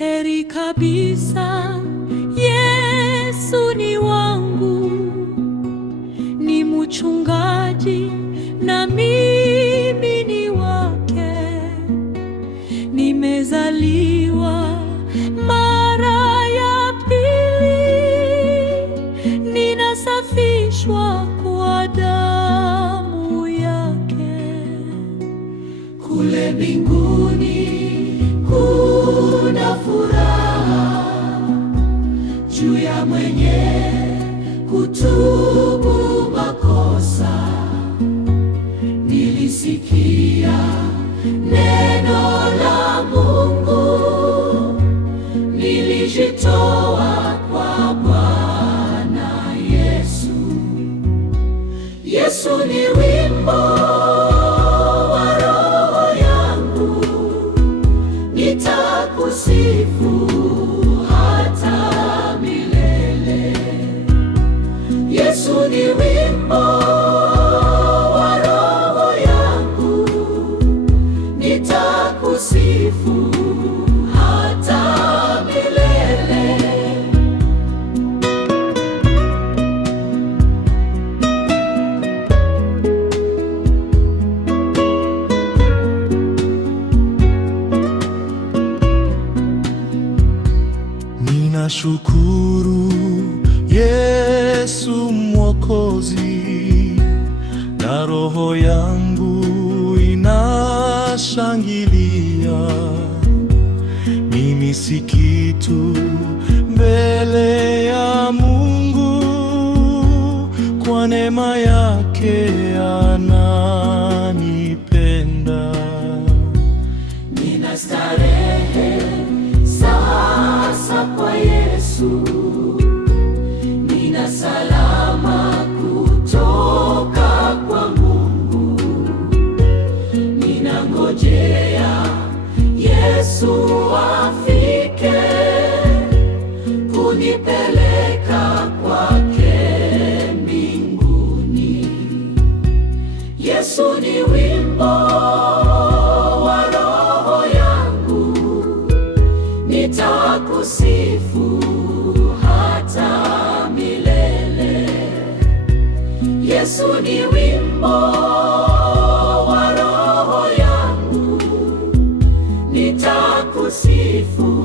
heri kabisa. Yesu ni wangu, ni mchungaji na mimi ni wake. Nimezaliwa mara ya pili, ninasafishwa kwa damu yake. Kule mbinguni kuna furaha juu ya mwenye kutubu makosa. Nilisikia neno la Mungu, nilijitoa kwa Bwana Yesu. Yesu ni wimbo wa roho yangu, nitakusifu hata milele. Yesu ni wimbo wa roho yangu, nitakusifu hata milele. Ninashukuru Yesu Mwokozi, na roho yangu inashangilia. Mimi si kitu mbele ya Mungu, kwa neema yake ananipenda. Ninastarehe sasa kwa Yesu, nina salama kutoka kwa Mungu. Ninangojea Yesu afike kunipeleka kwake mbinguni. Yesu ni wimbo wa roho yangu, nitakusifu hata milele. Yesu ni wimbo wa roho yangu, nitakusifu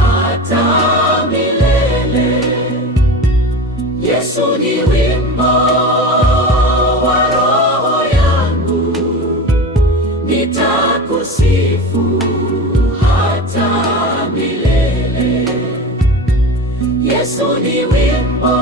hata milele. Yesu ni wimbo wa roho yangu, nitakusifu hata milele. Yesu ni wimbo